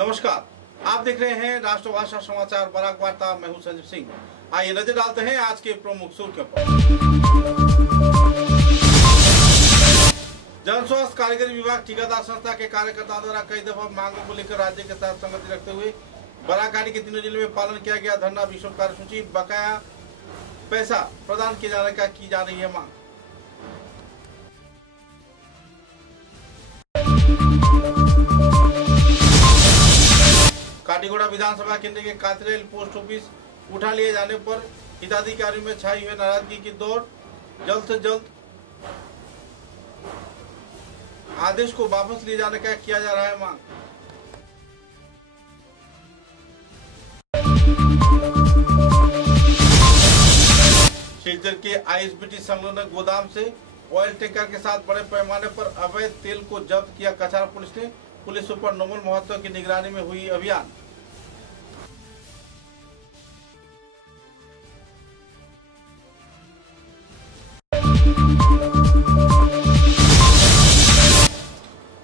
नमस्कार, आप देख रहे हैं राष्ट्रभाषा समाचार बराक वार्ता। मैं हूं संजीव सिंह। आइए नजर डालते हैं आज के प्रमुख सुर्खियों पर। जन स्वास्थ्य कारीगरी विभाग ठेकेदार संस्था के कार्यकर्ताओं द्वारा कई दफा मांगों को लेकर राज्य के साथ संगति रखते हुए बराक के तीनों जिले में पालन किया गया धरना। विश्व कार्यसूची बकाया पैसा प्रदान किए जाने का की जा रही है मांग। काटीगोड़ा विधानसभा केंद्र के कातरेल पोस्ट ऑफिस उठा लिए जाने पर हिताधिकारियों में छाई हुई नाराजगी की दौर। जल्द से जल्द आदेश को वापस लिए जाने का किया जा रहा है मांग। सिलचर के आईएसबीटी संलग्न गोदाम से ऑयल टैंकर के साथ बड़े पैमाने पर अवैध तेल को जब्त किया कछार पुलिस ने। पुलिस सुपर नोमल महतो की निगरानी में हुई अभियान।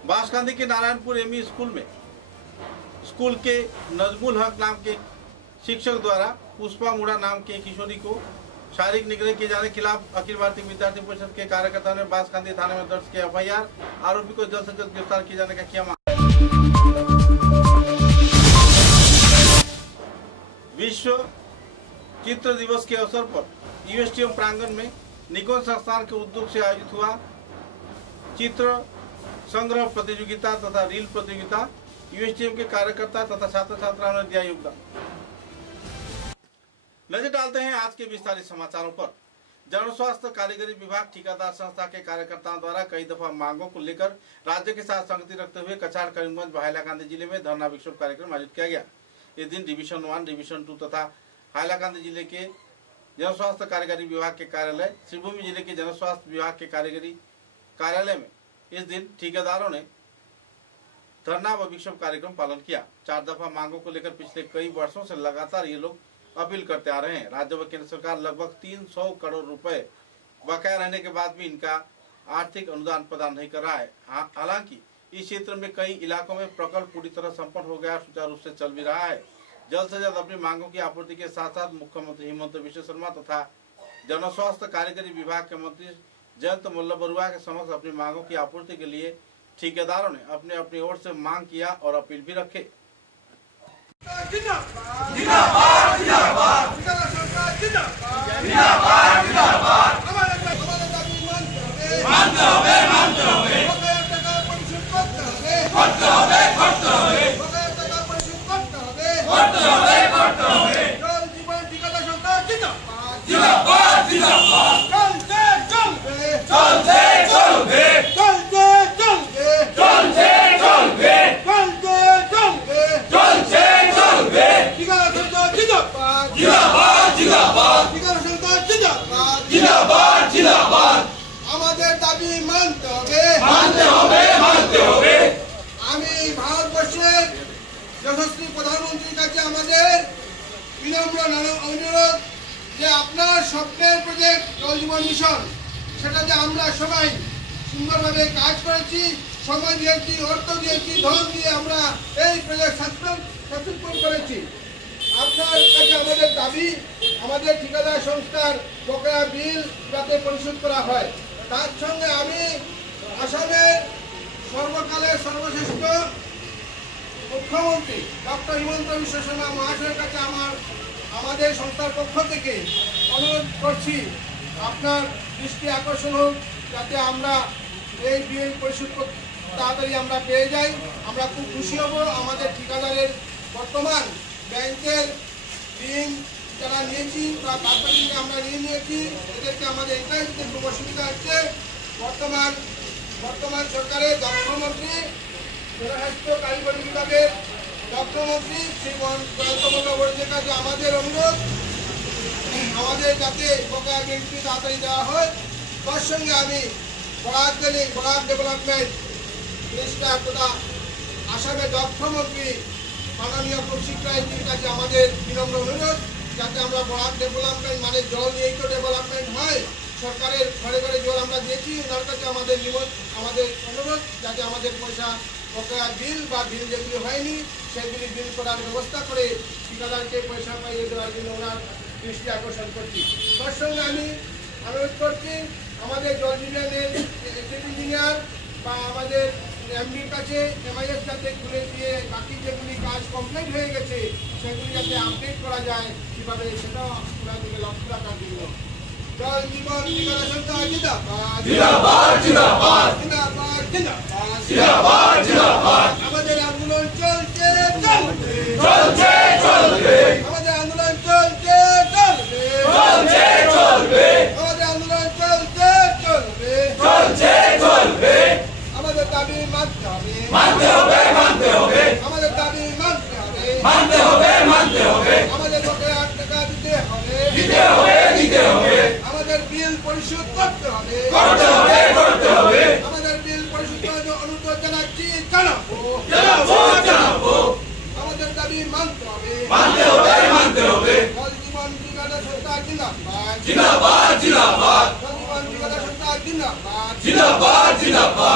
बांसकांदी के नारायणपुर एमई स्कूल में स्कूल के नजमुल हक नाम के शिक्षक द्वारा पुष्पा मुड़ा नाम के किशोरी को शारीरिक निगरानी किए जाने के खिलाफ अखिल भारतीय विद्यार्थी परिषद के कार्यकर्ताओं ने बांसकांदी थाने में दर्ज किया एफआईआर। आरोपी को जल्द से जल्द गिरफ्तार किए जाने का किया मांग। विश्व चित्र दिवस के अवसर पर यूएसटीएम प्रांगण में निकोन संस्थान के उद्योग से आयोजित हुआ चित्र संग्रह प्रतियोगिता तथा रील प्रतियोगिता। यूएसटीएम के कार्यकर्ता तथा छात्र छात्राओं ने दिया योगदान। नजर डालते हैं आज के विस्तारित समाचारों पर। जन स्वास्थ्य कारीगरी विभाग ठेकेदार संस्था के कार्यकर्ताओं द्वारा कई दफा मांगों को लेकर राज्य के साथ संगति रखते हुए कछार, करीमगंज, हैलाकांदी जिले में धरना विक्षोभ कार्यक्रम आयोजित किया गया। इस दिन डिवीजन 1, डिवीजन 2 तथा हैलाकांदी जिले के जन स्वास्थ्य कारीगरी विभाग के कार्यालय, श्रीभूमि जिले के जन स्वास्थ्य विभाग के कारीगरी कार्यालय में इस दिन ठेकेदारों ने धरना व विक्षोभ कार्यक्रम पालन किया। 4 दफा मांगों को लेकर पिछले कई वर्षों से लगातार ये लोग अपील करते आ रहे हैं। राज्य व केंद्र सरकार लगभग 300 करोड़ रुपए बकाया रहने के बाद भी इनका आर्थिक अनुदान प्रदान नहीं कर रहा है। हालांकि इस क्षेत्र में कई इलाकों में प्रकल्प पूरी तरह संपन्न हो गया, सुचारू रूप से चल भी रहा है। जल्द से जल्द अपनी मांगों की आपूर्ति के साथ साथ मुख्यमंत्री हेमंत बिश्व शर्मा तथा जन स्वास्थ्य कारीगरी विभाग के मंत्री जयंत मल्ल बरुआ के समक्ष अपनी मांगों की आपूर्ति के लिए ठेकेदारों ने अपने अपनी ओर से मांग किया और अपील भी रखे। আমাদের দাবি মানতে হবে। আমি ভারতবর্ষের যশস্বী প্রধানমন্ত্রীর কাছে আমাদের বিনম্র অনুরোধ যে আপনার স্বপ্নের প্রজেক্ট জল জীবন মিশন সেটাতে আমরা সবাই সুন্দরভাবে কাজ করেছি, সময় দিয়েছি, অর্থ দিয়েছি, ধন দিয়ে আমরা এই প্রজেক্ট সাকসেসফুল করেছি। আপনার কাছে আমাদের দাবি আমাদের ঠিকাদার সংস্থার বকেয়া বিল যাতে পরিশোধ করা হয়। তার সঙ্গে আমি আসামের সর্বকালের সর্বশ্রেষ্ঠ মুখ্যমন্ত্রী ডক্টর হিমন্ত বিশ্ব শর্মা মহাশয়ের কাছে আমাদের সংস্থার পক্ষ থেকে অনুরোধ করছি আপনার দৃষ্টি আকর্ষণ হোক যাতে আমরা এই বিল পরিশোধ তাড়াতাড়ি আমরা পেয়ে যাই। আমরা খুব খুশি হব। আমাদের ঠিকাদারের বর্তমান ব্যাংকের ঋণ যারা নিয়েছি বা তারপরে আমরা ঋণ নিয়েছি এদেরকে আমাদের ইন্টারেস্টে খুব অসুবিধা হচ্ছে। বর্তমান সরকারের দক্ষমন্ত্রী জনস্বাস্থ্য কারিগরি বিভাগের দক্ষমন্ত্রী শ্রী জয়ন্ত মল্লবর্ষের কাছে আমাদের অনুরোধ আমাদের যাতে বকেয়া বিলটি তাড়াতাড়ি দেওয়া হয়। তার সঙ্গে আমি বরাক ডেভেলপমেন্ট মিনিস্টার তথা আসামের দক্ষমন্ত্রী মাননীয় কৌশিক রায়ের কাছে আমাদের বিনম্র অনুরোধ যাতে আমরা বরাক ডেভেলপমেন্ট মানে জল নিয়েই তো ডেভেলপমেন্ট হয়। সরকারের ঘরে ঘরে জল আমরা দিয়েছি, ওনার কাছে আমাদের অনুরোধ যাতে আমাদের পয়সা বকেয়া বিল বা বিল যেগুলি হয়নি সেগুলি বিল করার ব্যবস্থা করে ঠিকাদারকে পয়সা পাইয়ে দেওয়ার জন্য ওনার দৃষ্টি আকর্ষণ করছি। তার সঙ্গে আমি অনুরোধ করছি আমাদের জল বিভাগের চিফ ইঞ্জিনিয়ার বা আমাদের এমডির কাছে MIS যাতে খুলে দিয়ে বাকি যেগুলি কাজ কমপ্লিট হয়ে গেছে সেগুলি যাতে আপডেট করা যায় কীভাবে সেটাও ওনার দিকে লক্ষ্য রাখার জন্য। জল জীবন ঠিকাদার সংস্থা জিন্দাবাদ জিন্দাবাদ জিন্দাবাদ জিন্দাবাদ জিন্দাবাদ জিন্দাবাদ জিন্দাবাদ। আমাদের আন্দোলন চলছে চলবে চলছে চলবে আমাদের আন্দোলন চলছে চলবে চলছে চলবে আমাদের আন্দোলন চলছে চলবে চলছে চলবে। আমাদের দাবি মানতে হবে মানতে হবে মানতে হবে আমাদের দাবি মানতে হবে মানতে হবে মানতে হবে আমাদের বকেয়া টাকা দিতে হবে দিতে হবে দিতে হবে আমাদের বিল পরিশোধ করতে হবে করতে হবে করতে হবে আমাদের বিল পরিশোধ করার জন্য অনুরোধ জানাচ্ছি জানাবো জানাবো জানাবো আমাদের দাবি মানতে হবে মানতে হবে মানতে হবে। জল জীবন ঠিকাদার সংস্থা জিন্দাবাদ জিন্দাবাদ জিন্দাবাদ জল জীবন ঠিকাদার সংস্থা জিন্দাবাদ জিন্দাবাদ জিন্দাবাদ।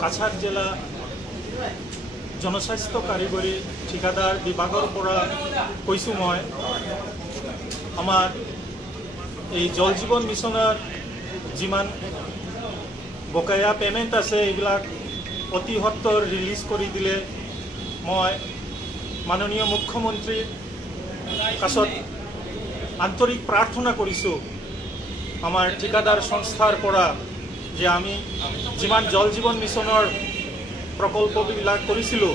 কাছাড় জেলা জনস্বাস্থ্য কারিগৰী ঠিকাদার বিভাগৰ পৰা কৈছোঁ মই আমাৰ এই জল জীবন মিছনৰ যিমান বকেয়া পেমেণ্ট আছে এইবিলাক অতি সত্বৰ ৰিলিজ কৰি দিলে মই মাননীয় মুখ্যমন্ত্ৰীৰ কাছত আন্তৰিক প্ৰাৰ্থনা কৰিছোঁ আমাৰ ঠিকাদাৰ সংস্থাৰ পৰা যে আমি যিমান জল জীবন মিছনৰ প্ৰকল্পবিলাক কৰিছিলোঁ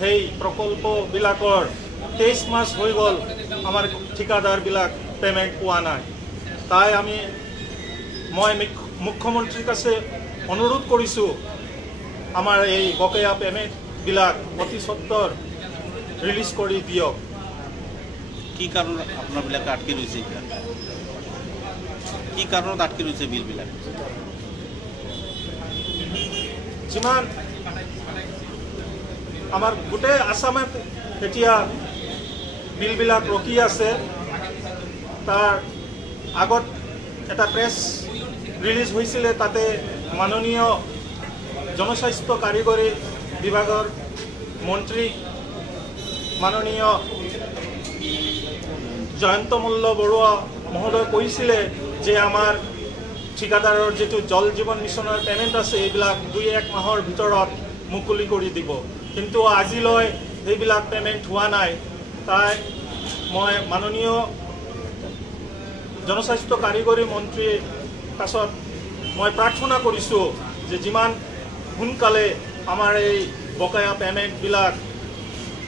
সেই প্ৰকল্পবিলাকৰ 23 মাস হৈ গ'ল আমাৰ ঠিকাদাৰবিলাক পেমেণ্ট পোৱা নাই। তাই মই মুখ্যমন্ত্ৰীৰ কাছে অনুৰোধ কৰিছোঁ আমাৰ এই বকেয়া পেমেণ্টবিলাক অতি সত্তৰ ৰিলিজ কৰি দিয়ক। কি কাৰণ আপোনাৰবিলাক আটকি ৰৈছে এতিয়া কি কাৰণত আটকি ৰৈছে বিলবিলাক? যিমান আমাৰ গোটেই আসামত এতিয়া বিলবিলাক ৰখি আছে তাৰ আগত এটা প্ৰেছ ৰিলিজ হৈছিলে তাতে মাননীয় জনস্বাস্থ্য কাৰিগৰী বিভাগৰ মন্ত্ৰী মাননীয় জয়ন্ত মল্ল বৰুৱা মহোদয় কৈছিলে যে আমাৰ ঠিকাদাৰৰ যেটো জল জীবন মিছনৰ পেমেণ্ট আছে এইবিলাক 2-1 মাহৰ ভিতৰত মুকলি কৰি দিব, কিন্তু আজিলৈ এইবিলাক পেমেণ্ট হোৱা নাই। তাই মই মাননীয় জনস্বাস্থ্য কাৰিগৰী মন্ত্ৰীৰ কাছত মই প্ৰাৰ্থনা কৰিছোঁ যে যিমান সোনকালে আমাৰ এই বকেয়া পেমেণ্টবিলাক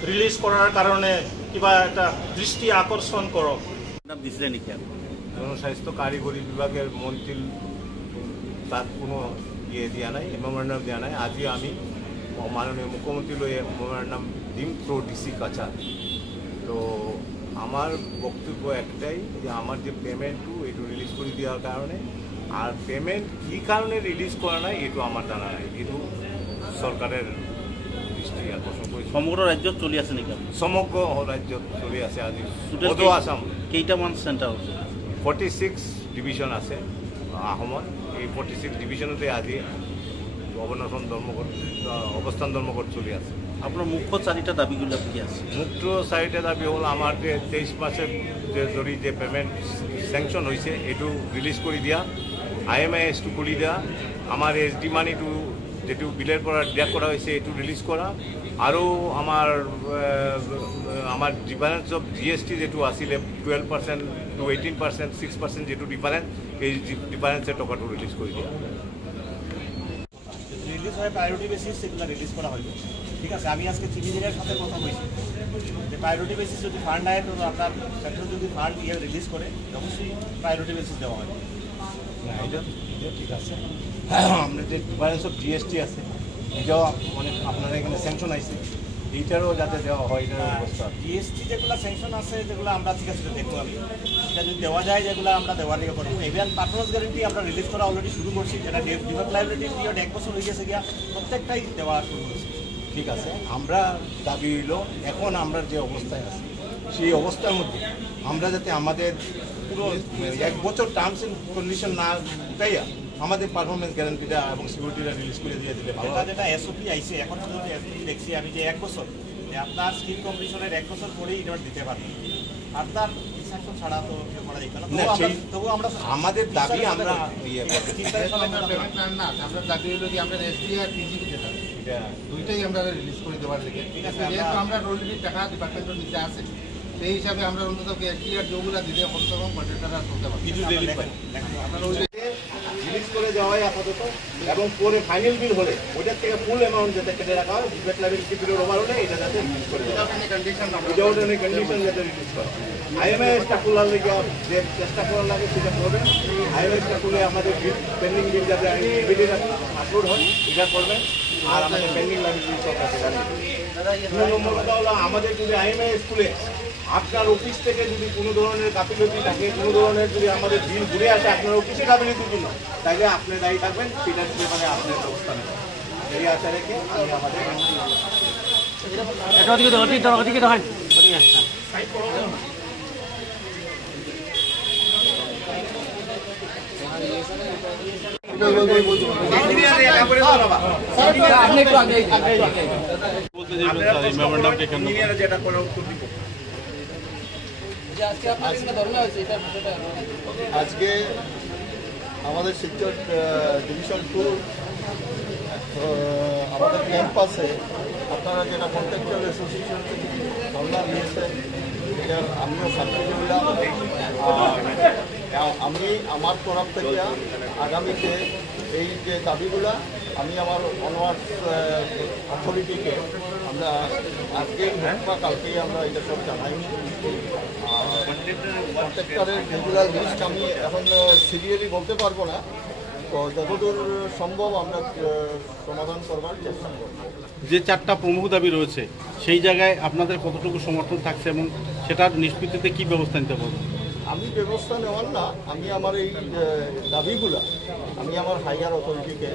ৰিলিজ কৰাৰ কাৰণে কিবা এটা দৃষ্টি আকৰ্ষণ কৰক। দিছিলে নেকি জনস্বাস্থ্য কারিগরি বিভাগের মন্ত্রী তার কোনো দিয়া নাই, মেমোরেন্ডাম দেওয়া নাই। আজি আমি মাননীয় মুখ্যমন্ত্রী লয়ে মেমোরেন্ডাম দিম প্রো ডিসি কাছাড়। তো আমার বক্তব্য একটাই যে আমার যে পেমেন্টটু এটু রিলিজ করে দেওয়ার কারণে, আর পেমেন্ট কী কারণে রিলিজ করা নাই এটু আমার জানা নাই, এটু সরকারের দৃষ্টি আকর্ষণ করে। সমগ্র রাজ্য চলি আছে নাকি? সমগ্র রাজ্য চলি আছে। আজি আসাম কেইটামান চেণ্টাৰ আছে? 46 ডিভিশন আছে আহমত। এই 46 ডিভিশনতে আজি অবস্থান ধর্মঘট চলি আছে। আপনার মুখ্য 4টা দাবিগুলো কি আছে? মুখ্য 4টা দাবি হল আমার যে 23 মাসের যে ধরি যে পেমেন্ট স্যাংশন হয়েছে এটু রিলিজ করে দিয়া, IMIS-টু খুলি দেওয়া, আমার SD মানিটু যেটু বিলের পর ডেক করা হয়েছে এটু রিলিজ করা, আরও আমার ডিফারেন্স অফ GST যেটু আসলে 12% to 18%, 6% যেটু ডিফারেন্স, এই ডিফারেন্সের টাকাটু রিলিজ করে দেওয়া। রিলিজ হয় প্রায়োরিটি বেসিস সেগুলো রিলিজ করা হইবে। ঠিক আছে, আমি আজকে চিফ ইঞ্জিনিয়ারের সাথে কথা বলছি, যে প্রায়োরিটি বেসিস যদি ফান্ড আয় তো আপনার সেন্ট্রাল যদি ফান্ড রিলিজ করে অবশ্যই প্রায়োরিটি বেসিস দেওয়া হয়। না এটা ঠিক আছে। আমরা যে ডিফারেন্স অফ জিএসটি আছে এটাও মানে আপনারা এখানে স্যাংশন আইছে, এইটারও যাতে দেওয়া হয় এটার ব্যবস্থা। জিএসটি যেগুলো স্যাংশন আছে যেগুলো আমরা ঠিক আছে দেখবো, আমি এটা যদি দেওয়া যায় যেগুলো আমরা দেওয়ার দিকে করবো। ইভেন পারফরমেন্স গ্যারেন্টি আমরা রিলিজ করা অলরেডি শুরু করছি, যেটা ডিফেক্ট লাইবিলিটি পিরিয়ড 1 বছর হয়ে গেছে গিয়া প্রত্যেকটাই দেওয়া শুরু করছি। ঠিক আছে, আমরা দাবি হইল এখন আমরা যে অবস্থায় আছি সেই অবস্থার মধ্যে আমরা যাতে আমাদের পুরো 1 বছর টার্মস এন্ড কন্ডিশন না উঠাইয়া আমাদের পারফরমেন্স গ্যারান্টিটা এবং সিকিউরিটিটা রিলিজ করে দিয়ে দিলে ভালো। যেটা এসওপি আইসে এখন পর্যন্ত এসওপি দেখছি আমি যে 1 বছর আপনার স্কিম কম্পিটিশনের 1 বছর পরেই এটা দিতে পারবেন, আর তার ইনস্ট্রাকশন ছাড়া তো করা যেত না। তবু আমরা আমাদের দাবি আমরা আমরা দাবি হলো কি আমরা এসপি আর টিজিপি যেটা দুইটাই আমরা রিলিজ করে দেওয়ার দিকে। ঠিক আছে, যেহেতু আমরা অলরেডি টাকা ডিপার্টমেন্টের নিচে আছে সেই হিসাবে আমরা অন্তত এসপি আর যেগুলো দিলে কমসে কম কন্ট্রাক্টররা করতে পারবে কিছু রিলিজ করে দেওয়া হয় আপাতত, এবং পরে ফাইনাল বিল হলে ওইটার থেকে ফুল অ্যামাউন্ট যাতে কেটে রাখা হয়। ডিফেক্ট লাইবিলিটি পিরিয়ড ওভার হলে এটা যাতে রিলিজ করে দেওয়া হয়, কন্ডিশন যাতে রিলিজ করা। আইএমএসটা খোলার লেগে যে চেষ্টা করার লাগে সেটা করবেন। আইএমএসটা খুলে আমাদের পেন্ডিং বিল যাতে আপলোড হয় এটা করবেন, আর আমাদের পেন্ডিং লাইবিলিটি সব আছে। 2 নম্বর কথা হলো আমাদের যদি আইএমএস খুলে আপনার অফিস থেকে যদি কোনো ধরনের গাফিলতি থাকে, কোনো ধরনের যদি আমাদের বিল ঘুরে আসে আপনার অফিসে গাফিলতির জন্য, তাইলে আপনি দায়ী থাকবেন, সেটার ব্যাপারে আপনার ব্যবস্থা নেবেন। এই আশা রেখে আমি আমাদের যেটা করে উত্তর দিব। আজকে আমাদের শিলচর ডিভিশন 2 আমাদের ক্যাম্পাসে আপনারা যেটা কন্ট্রাক্টর অ্যাসোসিয়েশন ধর্ণা নিয়েছেন এটার আমিও সাক্ষী হইলাম। আমি আমার তরফ থেকে আগামীতে এই যে দাবিগুলা আমি আমার অনার্স অথরিটিকে আমরা আজকে বা কালকেই আমরা এটা সব জানাই। কন্ট্রাক্টরের রেগুলার লিস্ট আমি এখন সিরিয়ালি বলতে পারবো না, তো যতদূর সম্ভব আমরা সমাধান করবার চেষ্টা করব। যে 4টা প্রমুখ দাবি রয়েছে সেই জায়গায় আপনাদের কতটুকু সমর্থন থাকছে এবং সেটার নিষ্পত্তিতে কী ব্যবস্থা নিতে পারবেন? আমি ব্যবস্থা নেওয়ার না, আমি আমার এই দাবিগুলা আমি আমার হাইয়ার অথরিটিকে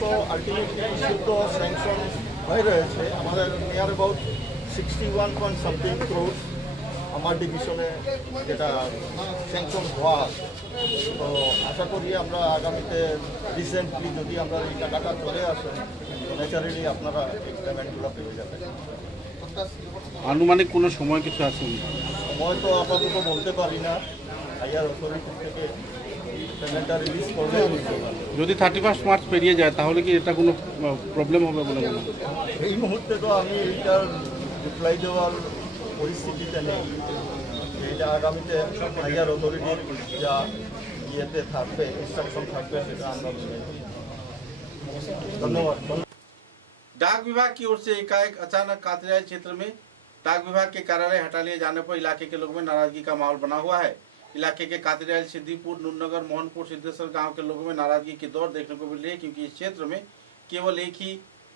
তো আলটিমেটলি তো স্যাংশন হয়ে রয়েছে আমাদের নিয়ার অ্যাবাউট 61.something crore আমার ডিভিশনে যেটা স্যাংশন হওয়া। তো আশা করি আমরা আগামীতে রিসেন্টলি যদি আমরা এই টাকাটা চলে আসে ন্যাচারালি আপনারা এই পেমেন্টগুলো পেয়ে যাবেন। আনুমানিক কোনো সময় কিছু আছে? সময় তো আপাতত বলতে পারি না, হাইয়ার অথরিটি থেকে পেমেন্টটা রিলিজ করলে যদি 31 মার্চ পেরিয়ে যায় তাহলে কি এটা কোনো প্রবলেম হবে বলে মনে হয়? এই মুহূর্তে তো আমি এইটার রিপ্লাই দেওয়ার পরিস্থিতিতে নেই। এটা আগামীতে হাইয়ার অথরিটির যা ইয়েতে থাকবে, ইনস্ট্রাকশন থাকবে, সেটা আমরা ধন্যবাদ। डाक विभाग की ओर से एकाएक अचानक कातरियाल क्षेत्र में डाक विभाग के कार्यालय हटा लिए जाने पर इलाके के लोगों में नाराजगी का माहौल बना हुआ है। इलाके के कातरियाल, सिद्दीपुर, नूरनगर, मोहनपुर, सिद्धेश्वर गांव के लोगों में नाराजगी की दौर देखने को मिल रही है, क्योंकि इस क्षेत्र में केवल एक ही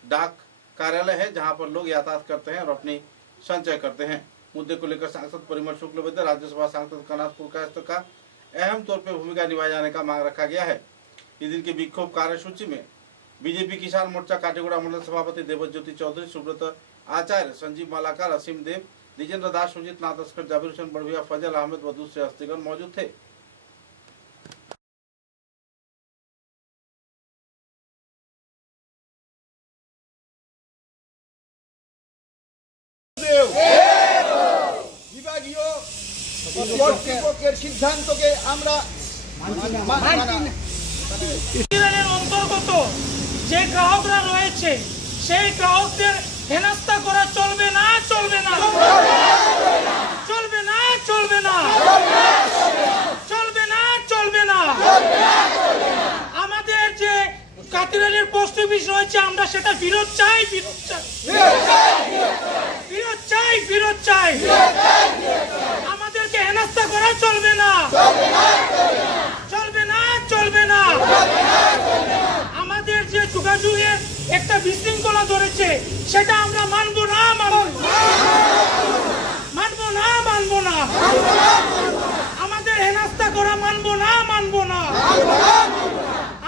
डाक कार्यालय है जहां पर लोग यातायात करते हैं और अपनी संचय करते हैं। मुद्दे को लेकर सांसद परिमल शुक्लबैद्य, राज्यसभा सांसद कनाथपुर कायस्थ का अहम तौर पर भूमिका निभाए जाने का मांग रखा गया है। इस दिन की विक्षोभ कार्यसूची में बीजेपी किसान मोर्चा काटेगुड़ा मंडल सभापति देवज्योति चौधरी, सुब्रत आचार्य, संजीव मालाकार, असीम देव, दिजेंद्र दास, सुजीत नाथ अस्कर, जाबिर हुसैन बड़भिया, फजल अहमद व दूसरे हस्तीगण मौजूद थे। বিভাগীয় কর্তৃপক্ষের সিদ্ধান্তকে আমরা অন্তর্গত যে গ্রাহকরা রয়েছে সেই গ্রাহকদের হেনস্থা করা চলবে না, চলবে না, চলবে না, চলবে না, চলবে না, চলবে না। আমাদের যে কাতিরালির পোস্ট অফিস রয়েছে আমরা সেটা ফেরত চাই, ফেরত চাই, ফেরত চাই, ফেরত চাই। আমাদেরকে হেনস্থা করা চলবে না, চলবে না, চলবে না। আমাদের যে যোগাযোগের একটা বিশৃঙ্খলা ধরেছে সেটা আমরা মানবো না, মানবো না, মানবো না। আমাদের হেনস্থা করা মানবো না, মানবো না।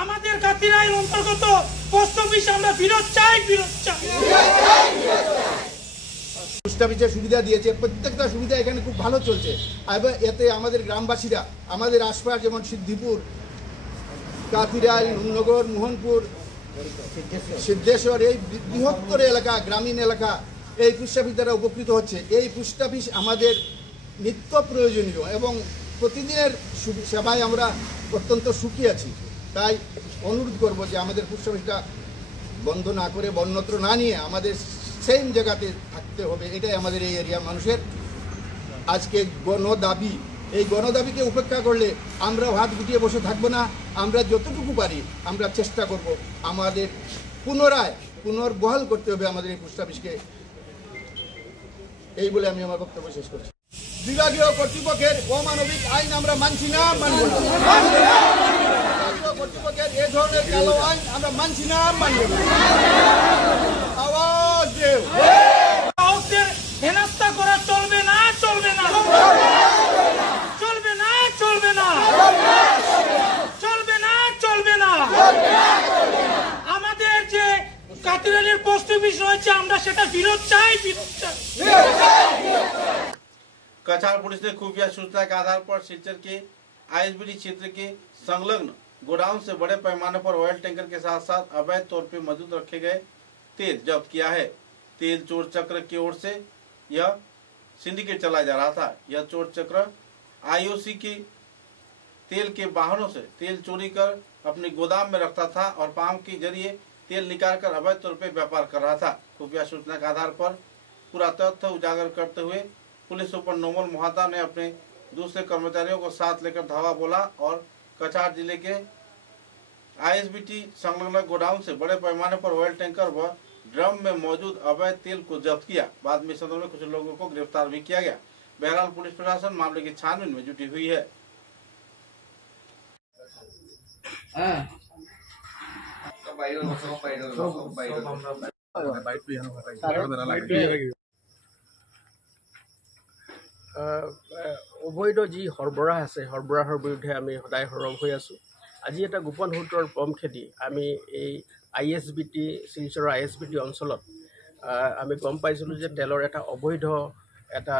আমাদের কাতির আইন অন্তর্গত পোস্ট অফিস আমরা ফেরত চাই, ফেরত চাই। পোস্ট অফিসের সুবিধা দিয়েছে, প্রত্যেকটা সুবিধা এখানে খুব ভালো চলছে। এবার এতে আমাদের গ্রামবাসীরা, আমাদের আশপাশ যেমন সিদ্ধিপুর, কাতিরাইল, নুননগর, মোহনপুর, সিদ্ধেশ্বর, এই বৃহত্তর এলাকা, গ্রামীণ এলাকা, এই পোস্ট অফিস দ্বারা উপকৃত হচ্ছে। এই পোস্ট অফিস আমাদের নিত্য প্রয়োজনীয় এবং প্রতিদিনের সেবায় আমরা অত্যন্ত সুখী আছি। তাই অনুরোধ করব যে আমাদের পোস্ট অফিসটা বন্ধ না করে, বন্যত্র না নিয়ে আমাদের সেম জায়গাতে থাকতে হবে। এটাই আমাদের এই এরিয়ার মানুষের আজকে গণদাবি। এই গণদাবিকে উপেক্ষা করলে আমরা হাত গুটিয়ে বসে থাকবো না। আমরা যতটুকু পারি আমরা চেষ্টা করব আমাদের পুনর্বহাল করতে হবে আমাদের এই পোস্ট অফিসকে। এই বলে আমি আমার বক্তব্য শেষ করছি। বিভাগীয় কর্তৃপক্ষের অমানবিক আইন আমরা মানছি না, মানব না। বিভাগীয় কর্তৃপক্ষের এ ধরনের কালো আইন আমরা মানছি না, মানব না। আওয়াজ দেও। গ্রাহকদের হেনস্থা করা চলবে না, চলবে না, চলবে না, চলবে না, চলবে না, চলবে না। আমাদের যে কাতিরাইলের পোস্ট অফিস রয়েছে আমরা সেটা ফেরত চাই, ফেরত চাই। कछाड़ पुलिस ने खुफिया सूचना के आधार पर सिलचर के आईएसबीटी क्षेत्र के संलग्न गोडाउन से बड़े पैमाने पर ऑयल टैंकर के साथ साथ अवैध तौर पर मौजूद रखे गए तेल जब्त किया है। तेल चोर चक्र की ओर से यह सिंडिकेट चलाया जा रहा था। यह चोर चक्र आईओसी के तेल के वाहनों से तेल चोरी कर अपने गोदाम में रखता था और पाम के जरिए तेल निकालकर अवैध तौर पर व्यापार कर रहा था। खुफिया सूचना के आधार पर पूरा तथ्य उजागर करते हुए पुलिस सुपर नोमल मोहता ने अपने दूसरे कर्मचारियों को साथ लेकर धावा बोला और कछाड़ जिले के आईएसबीटी संलग्न गोडाउन से बड़े पैमाने पर ऑयल टैंकर व ड्रम में मौजूद अवैध तेल को जब्त किया। बाद में सदर में कुछ लोगों को गिरफ्तार भी किया गया। बहरहाल पुलिस प्रशासन मामले की छानबीन में जुटी हुई है। অবৈধ যি সৰবৰাহ আছে, সৰবৰাহৰ বিৰুদ্ধে আমি সদায় সৰব হৈ আছোঁ। আজি এটা গোপন সূত্ৰৰ পম খেদি আমি এই আইএছবিটি শিলচৰৰ আইএছবিটি অঞ্চলত আমি গম পাইছিলোঁ যে তেলৰ এটা অবৈধ এটা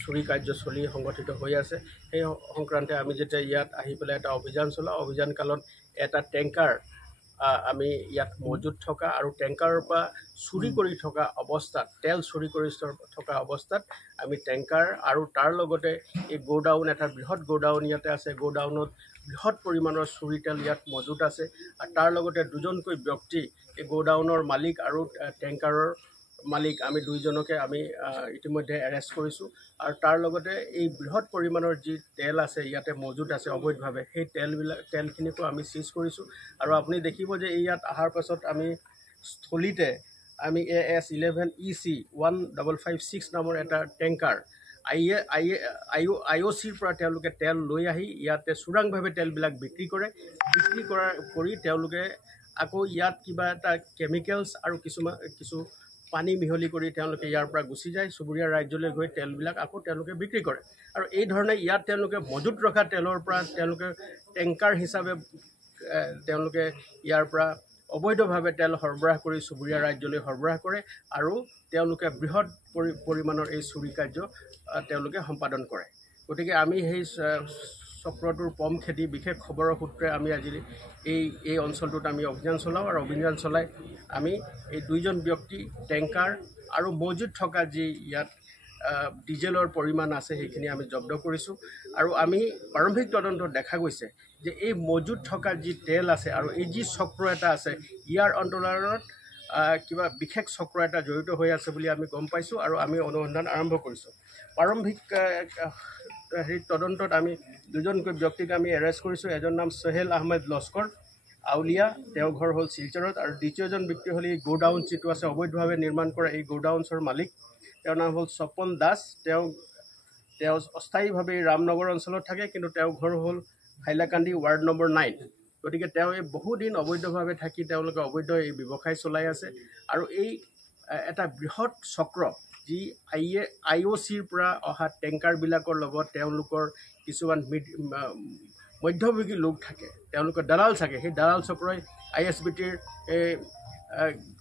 চুৰি কাৰ্যচলী সংগঠিত হৈ আছে। সেই সংক্ৰান্তে আমি যেতিয়া ইয়াত আহি পেলাই এটা অভিযান চলাওঁ, অভিযান কালত এটা টেংকাৰ আমি ইয়াত মজুত থকা আৰু টেংকাৰৰ পৰা চুৰি কৰি থকা অৱস্থাত, তেল চুৰি কৰি থকা অৱস্থাত আমি টেংকাৰ আৰু তাৰ লগতে এই গোডাউন, এটা বৃহৎ গোডাউন ইয়াতে আছে। গোডাউনত বৃহৎ পৰিমাণৰ চুৰি তেল ইয়াত মজুত আছে আৰু তাৰ লগতে দুজনকৈ ব্যক্তি, এই গোডাউনৰ মালিক আৰু টেংকাৰৰ মালিক, আমি দুইজনকে আমি ইতিমধ্যে এৰেষ্ট কৰিছোঁ। আৰু তাৰ লগতে এই বৃহৎ পৰিমাণৰ যি তেল আছে ইয়াতে মজুত আছে অবৈধভাৱে, সেই তেলখিনিকো আমি চিজ কৰিছোঁ। আৰু আপুনি দেখিব যে ইয়াত অহাৰ পাছত আমি স্থলীতে আমি AS11EC 1556 নামৰ এটা টেংকাৰ IOCৰ পৰা তেওঁলোকে তেল লৈ আহি ইয়াতে চোৰাংভাৱে তেলবিলাক বিক্ৰী কৰি তেওঁলোকে আকৌ ইয়াত কিবা এটা কেমিকেলছ আৰু কিছু পানী মিহলি কৰি তেওঁলোকে ইয়াৰ পৰা গুচি যায়, চুবুৰীয়া ৰাজ্যলৈ গৈ তেলবিলাক আকৌ তেওঁলোকে বিক্ৰী কৰে। আৰু এই ধৰণে ইয়াত তেওঁলোকে মজুত ৰখা তেলৰ পৰা তেওঁলোকে টেংকাৰ হিচাপে তেওঁলোকে ইয়াৰ পৰা অবৈধভাৱে তেল সৰবৰাহ কৰি চুবুৰীয়া ৰাজ্যলৈ সৰবৰাহ কৰে আৰু তেওঁলোকে বৃহৎ পৰিমাণৰ এই চুৰি কাৰ্য তেওঁলোকে সম্পাদন কৰে। গতিকে আমি সেই চক্ৰটোৰ পম খেদি বিশেষ খবৰৰ সূত্ৰে আমি আজি এই অঞ্চলটোত আমি অভিযান চলাওঁ আৰু অভিযান চলাই আমি এই দুইজন ব্যক্তি, টেংকাৰ আৰু মজুত থকা যি ইয়াত ডিজেলৰ পৰিমাণ আছে সেইখিনি আমি জব্দ কৰিছোঁ। আৰু আমি প্ৰাৰম্ভিক তদন্তত দেখা গৈছে যে এই মজুত থকা যি তেল আছে আৰু এই যি চক্ৰ এটা আছে, ইয়াৰ অন্তৰালত কিবা বিশেষ চক্ৰ এটা জড়িত হৈ আছে বুলি আমি গম পাইছোঁ আৰু আমি অনুসন্ধান আৰম্ভ কৰিছোঁ। প্ৰাৰম্ভিক তদন্তত আমি দুজনকৈ ব্যক্তিক আমি এৰেষ্ট কৰিছোঁ। এজন নাম সোহেল আহমেদ লস্কৰ আউলিয়া, তেওঁৰ ঘৰ হ'ল শিলচৰত, আৰু দ্বিতীয়জন ব্যক্তি হ'ল এই গোডাউন যিটো আছে অবৈধভাৱে নিৰ্মাণ কৰা এই গোডাউনছৰ মালিক, তেওঁৰ নাম হ'ল স্বপন দাস। তেওঁ অস্থায়ীভাৱে ৰামনগৰ অঞ্চলত থাকে, কিন্তু তেওঁৰ ঘৰ হ'ল হাইলাকান্দি ৱাৰ্ড নম্বৰ 9। গতিকে তেওঁ এই বহুদিন অবৈধভাৱে থাকি তেওঁলোকে অবৈধ এই ব্যৱসায় চলাই আছে। আৰু এই এটা বৃহৎ চক্ৰ যি IOCৰ পৰা অহা টেংকাৰবিলাকৰ লগত তেওঁলোকৰ কিছুমান মধ্যভোগী লোক থাকে, তেওঁলোকৰ দালাল থাকে। সেই দালাল চক্ৰই ISBTৰ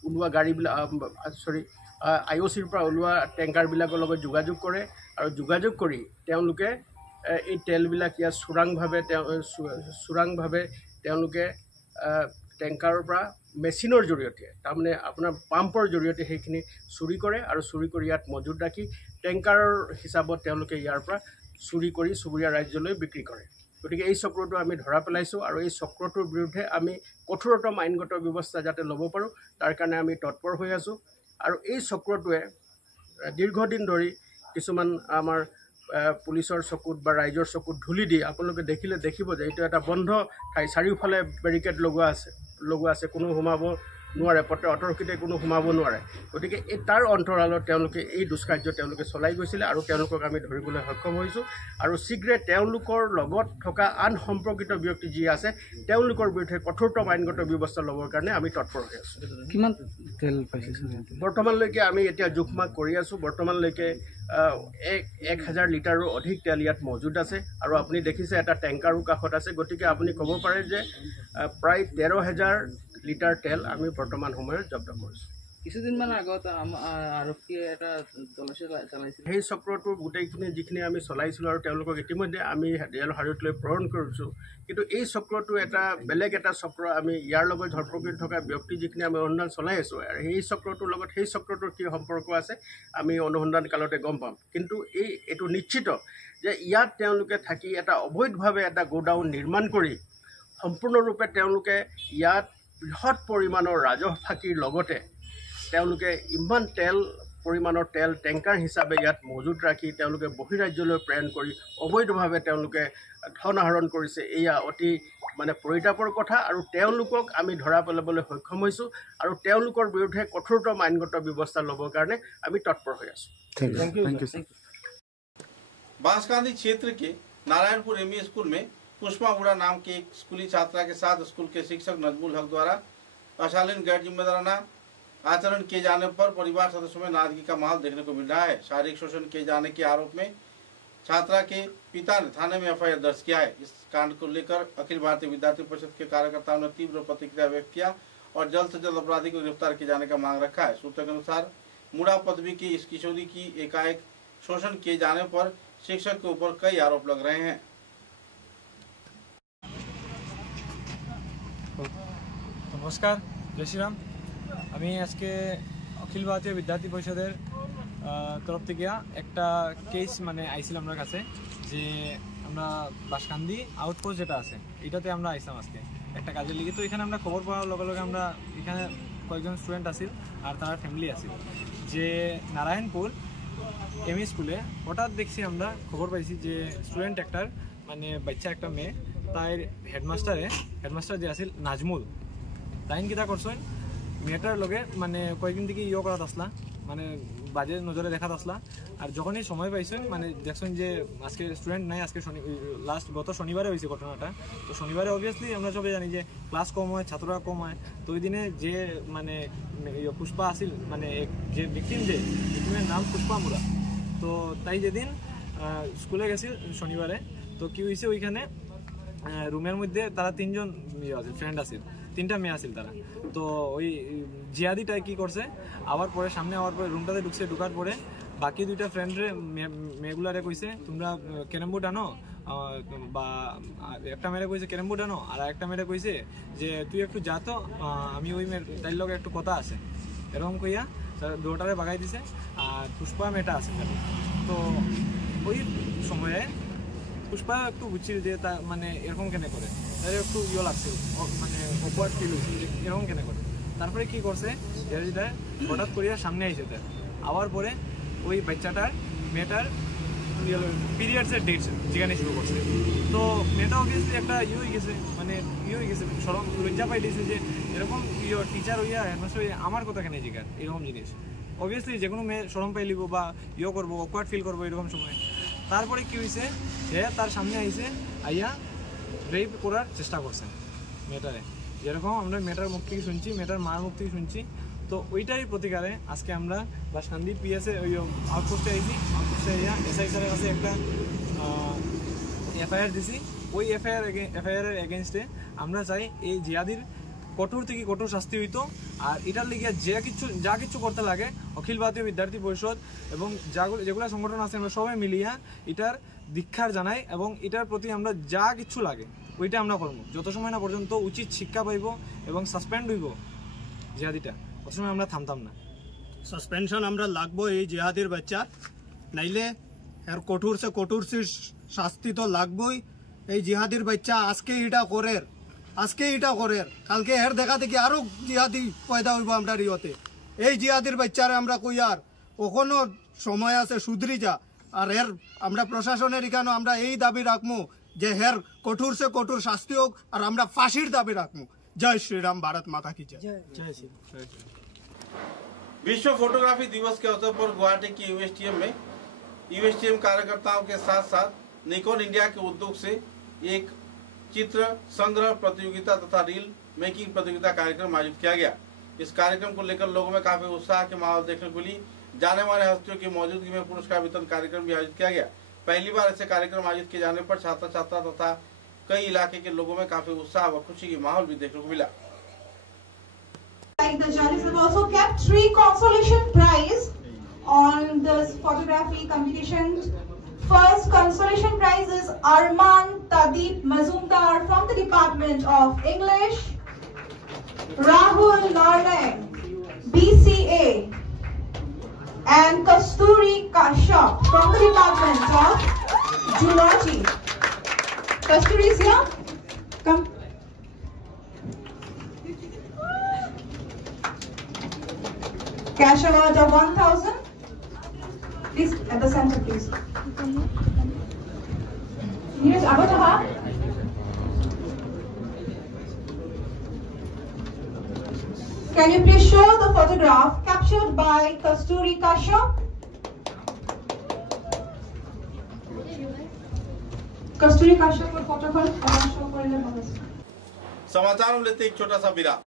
ওলোৱা গাড়ীবিলাক IOCৰ পৰা ওলোৱা টেংকাৰবিলাকৰ লগত যোগাযোগ কৰে, আৰু যোগাযোগ কৰি তেওঁলোকে এই তেলবিলাক ইয়াত চোৰাংভাৱে তেওঁলোকে টেংকাৰৰ পৰা মেচিনৰ জৰিয়তে, তাৰমানে আপোনাৰ পাম্পৰ জৰিয়তে সেইখিনি চুৰি কৰে, আৰু চুৰি কৰি ইয়াত মজুত ৰাখি টেংকাৰৰ হিচাপত তেওঁলোকে ইয়াৰ পৰা চুৰি কৰি চুবুৰীয়া ৰাজ্যলৈ বিক্ৰী কৰে। গতিকে এই চক্ৰটো আমি ধৰা পেলাইছোঁ, আৰু এই চক্ৰটোৰ বিৰুদ্ধে আমি কঠোৰতম আইনগত ব্যৱস্থা যাতে ল'ব পাৰোঁ তাৰ কাৰণে আমি তৎপৰ হৈ আছোঁ। আৰু এই চক্ৰটোৱে দীৰ্ঘদিন ধৰি কিছুমান আমাৰ পুলিচৰ চকুত বা ৰাইজৰ চকুত ধূলি দি, আপোনালোকে দেখিব যে এইটো এটা বন্ধ ঠাই, চাৰিওফালে বেৰিকেড লগোৱা আছে, কোনো সোমাব নোৱাৰে, অতৰ্কিতে কোনো সোমাব নোৱাৰে। গতিকে তাৰ অন্তৰালত তেওঁলোকে এই দুষ্কাৰ্য তেওঁলোকে চলাই গৈছিলে, আৰু তেওঁলোকক আমি ধৰিবলৈ সক্ষম হৈছোঁ। আৰু শীঘ্ৰে তেওঁলোকৰ লগত থকা আন সম্পৰ্কিত ব্যক্তি যি আছে তেওঁলোকৰ বিৰুদ্ধে কঠোৰতম আইনগত ব্যৱস্থা ল'বৰ কাৰণে আমি তৎপৰ হৈ আছোঁ। কিমান তেল পাইছে বৰ্তমানলৈকে? আমি এতিয়া জোখমাখ কৰি আছোঁ। বৰ্তমানলৈকে 1000 লিটাৰো অধিক তেল ইয়াত মজুত আছে, আৰু আপুনি দেখিছে এটা টেংকাৰো কাষত আছে। গতিকে আপুনি ক'ব পাৰে যে প্ৰায় 13,000 লিটাৰ তেল আমি বৰ্তমান সময়ত জব্দ কৰিছোঁ। কিছুদিনমান আগত আৰক্ষীয়ে এটা তলাচী চলাইছিল। সেই চক্ৰটোৰ গোটেইখিনি যিখিনি আমি চলাইছিলোঁ, আৰু তেওঁলোকক ইতিমধ্যে আমি ৰেল হাজতলৈ প্ৰেৰণ কৰিছোঁ। কিন্তু এই চক্ৰটো এটা বেলেগ এটা চক্ৰ, আমি ইয়াৰ লগত ধৰপকৃত থকা ব্যক্তি যিখিনি আমি অনুসন্ধান চলাই আছোঁ, আৰু সেই চক্ৰটোৰ লগত সেই চক্ৰটোৰ কি সম্পৰ্ক আছে আমি অনুসন্ধান কালতে গম পাম। কিন্তু এইটো নিশ্চিত যে ইয়াত তেওঁলোকে থাকি এটা অবৈধভাৱে এটা গোডাউন নিৰ্মাণ কৰি সম্পূৰ্ণৰূপে তেওঁলোকে ইয়াত বৃহৎ পৰিমাণৰ ৰাজহ ফাঁকিৰ লগতে তেওঁলোকে ইমান পৰিমাণৰ তেল টেংকাৰ হিচাপে ইয়াত মজুত ৰাখি তেওঁলোকে বহিৰাজ্যলৈ প্ৰেৰণ কৰি অবৈধভাৱে তেওঁলোকে ধন আহৰণ কৰিছে। এয়া অতি পৰিতাপৰ কথা, আৰু তেওঁলোকক আমি ধৰা পেলাবলৈ সক্ষম হৈছোঁ, আৰু তেওঁলোকৰ বিৰুদ্ধে কঠোৰতম আইনগত ব্যৱস্থা ল'বৰ কাৰণে আমি তৎপৰ হৈ আছোঁ। Thank you. बांसकांदी क्षेत्र के नारायणपुर ME स्कूल में पुष्पा मुड़ा नाम की एक स्कूली छात्रा के साथ स्कूल के शिक्षक नजमुल हक द्वारा अशालीन गैर जिम्मेदाराना आचरण किए जाने पर परिवार सदस्यों में नाराजगी का माहौल देखने को मिल रहा है। शारीरिक शोषण किए जाने के आरोप में छात्रा के पिता ने थाने में FIR दर्ज किया है। इस कांड को लेकर अखिल भारतीय विद्यार्थी परिषद के कार्यकर्ताओं ने तीव्र प्रतिक्रिया व्यक्त किया और जल्द से जल्द अपराधी को गिरफ्तार किए जाने का मांग रखा है। सूत्रों के अनुसार मुड़ा पदवी की इस किशोरी की एकाएक शोषण किए जाने पर शिक्षक के ऊपर कई आरोप लग रहे हैं। नमस्कार, जय श्री राम। আমি আজকে অখিল ভারতীয় বিদ্যার্থী পরিষদের তরফ থেকে একটা কেস আইছিল আমার কাছে, যে আমরা বাঁশকান্দি আউটপোস্ট যেটা আছে এটাতে আমরা আইছিলাম আজকে একটা কাজের লিগে। তো এখানে আমরা খবর পাওয়ার লগে লগে আমরা এখানে কয়েকজন স্টুডেন্ট আছিল আর তার ফ্যামিলি আছিল, যে নারায়ণপুর ME স্কুলে হঠাৎ দেখছি আমরা খবর পাইছি যে স্টুডেন্ট একটার বাচ্চা একটা মেয়ে, তাই হেডমাস্টার যে আছিল নাজমুল, তাইন কিতা করছেন মেয়েটার লগে কয়েকদিন থেকে করাত আসলা, বাজে নজরে দেখাত আসলা। আর যখনই সময় পাইছেন দেখছেন যে আজকে স্টুডেন্ট নাই, আজকে গত শনিবারে হয়েছে ঘটনাটা। তো শনিবারে অবভিয়াসলি আমরা সবাই জানি যে ক্লাস কম হয়, ছাত্ররা কম হয়। তো ওই দিনে যে পুষ্পা আসিল, যে ভিকটিমের নাম পুষ্পা মুরা, তো তাই যেদিন স্কুলে গেছিল শনিবারে, তো কি হয়েছে ওইখানে রুমের মধ্যে তারা 3 জন ফ্রেন্ড আছিল, 3টা মেয়ে আছিল তারা। তো ওই জিয়াদিটাই কি করছে, আবার পরে সামনে আবার পরে রুমটাতে ঢুকছে, ঢুকার পরে বাকি 2টা ফ্রেন্ডরে মেয়েগুলারে কইছে তোমরা ক্যারাম বোর্ড আনো, বা একটা মেয়েরে কইছে ক্যারাম বোর্ড আনো, আর একটা মেয়েরে কইছে যে তুই একটু যা তো, আমি ওই মেয়ের তাইর লগে একটু কথা আছে, এরকম কইয়া দুটারে বাগাই দিছে। আর পুষ্পা মেয়েটা আছে। তো ওই সময়ে পুষ্পা একটু বুঝছিল যে তা এরকম কেন করে, তার একটু লাগছে, অকওয়ার্ড ফিল হয়েছে এরকম কেন করে। তারপরে কি করছে, হঠাৎ করিয়া সামনে আইসে তার, আবার পরে ওই বাচ্চাটার মেয়েটার পিরিয়ডসের ডেট যেখানে শুরু করছে। তো মেয়েটা অবভিয়াসলি একটা হয়ে গেছে, মানে হয়ে গেছে, সরম লজ্জা পাই দিয়েছে যে এরকম টিচার হইয়া হেডমাস্টার হইয়া আমার কথা কেন জিগার, এরকম জিনিস। অবভিয়াসলি যে কোনো মেয়ে সরম পাই লিব বা করবো, অকওয়ার্ড ফিল করবো এরকম সময়। তারপরে কি হয়েছে, সে তার সামনে আইসে আইয়া রেপ করার চেষ্টা করছে মেয়েটারে, যেরকম আমরা মেয়েটার মুখ থেকে শুনছি, মেয়েটার মার মুখ থেকে শুনছি। তো ওইটারই প্রতিকারে আজকে আমরা বাসকান্দি পিএসএ ওই আউটপোস্টে আইছি, আউটপোস্টে আইয়া এসআই স্যারের কাছে একটা এফআইআর দিছি। ওই এফআইআরের এগেনস্টে আমরা চাই এই জিহাদির কঠোর থেকে কঠোর শাস্তি হইতো। আর এটার লিগে যা কিছু করতে লাগে অখিল ভারতীয় বিদ্যার্থী পরিষদ এবং যেগুলো সংগঠন আছে আমরা সবাই মিলিয়া এটার দীক্ষার জানাই, এবং এটার প্রতি আমরা যা কিছু লাগে ওইটা আমরা করবো যত সময় না পর্যন্ত উচিত শিক্ষা পাইব এবং সাসপেন্ড হইব জিহাদিটা, তত সময় আমরা থামতাম না। সাসপেনশন আমরা লাগবো এই জিহাদির বাচ্চা, নাইলে এর কঠোর সে শাস্তি তো লাগবই। এই জিহাদির বাচ্চা আজকে এটা করে কালকে এর দেখা দেখি আরো জিহাদি পয়দা হইব আমরা রিওতে। এই জিহাদির বাচ্চারে আমরা কই আর কখনো সময় আছে সুধরি যা। আর এর আমরা প্রশাসনের এখানে আমরা এই দাবি রাখবো যে হের কঠোর সে কঠোর শাস্তি হোক, আর আমরা ফাঁসির দাবি রাখবো। जय श्री राम, भारत माता की जय। जय श्री राम। विश्व फोटोग्राफी दिवस के अवसर पर गुवाहाटी की यूएसटीएम में यूएसटीएम कार्यकर्ताओं के साथ साथ निकॉन इंडिया के उद्योग से एक चित्र संग्रह प्रतियोगिता तथा रील मेकिंग प्रतियोगिता कार्यक्रम आयोजित किया गया। इस कार्यक्रम को लेकर लोगों में काफी उत्साह के माहौल देखने को मिली। जाने माने हस्तियों की मौजूदगी में पुरस्कार वितरण कार्यक्रम भी आयोजित किया गया। पहली बार ऐसे कार्यक्रम आयोजित किए जाने पर छात्र छात्रा तथा कई इलाके के लोगों में काफी उत्साह व खुशी की माहौल भी देखने को मिला। The judges have also kept 3 consolation prize on this photography competition. First consolation prize is Arman Tadeep Mazumdar from the Department of English, Rahul Narnaik, BCA, and Kasturi Kashyap from the Department of Zoology. Kasturi is here. Come. Cash award of 1,000. Please at the center, please. Neeraj, Abataha. Can you please show the photograph captured by Kasturi Kashyap? कस्तूरी काश्यप को photo कर show कर ले बस। समाचार में लेते एक छोटा सा विराम।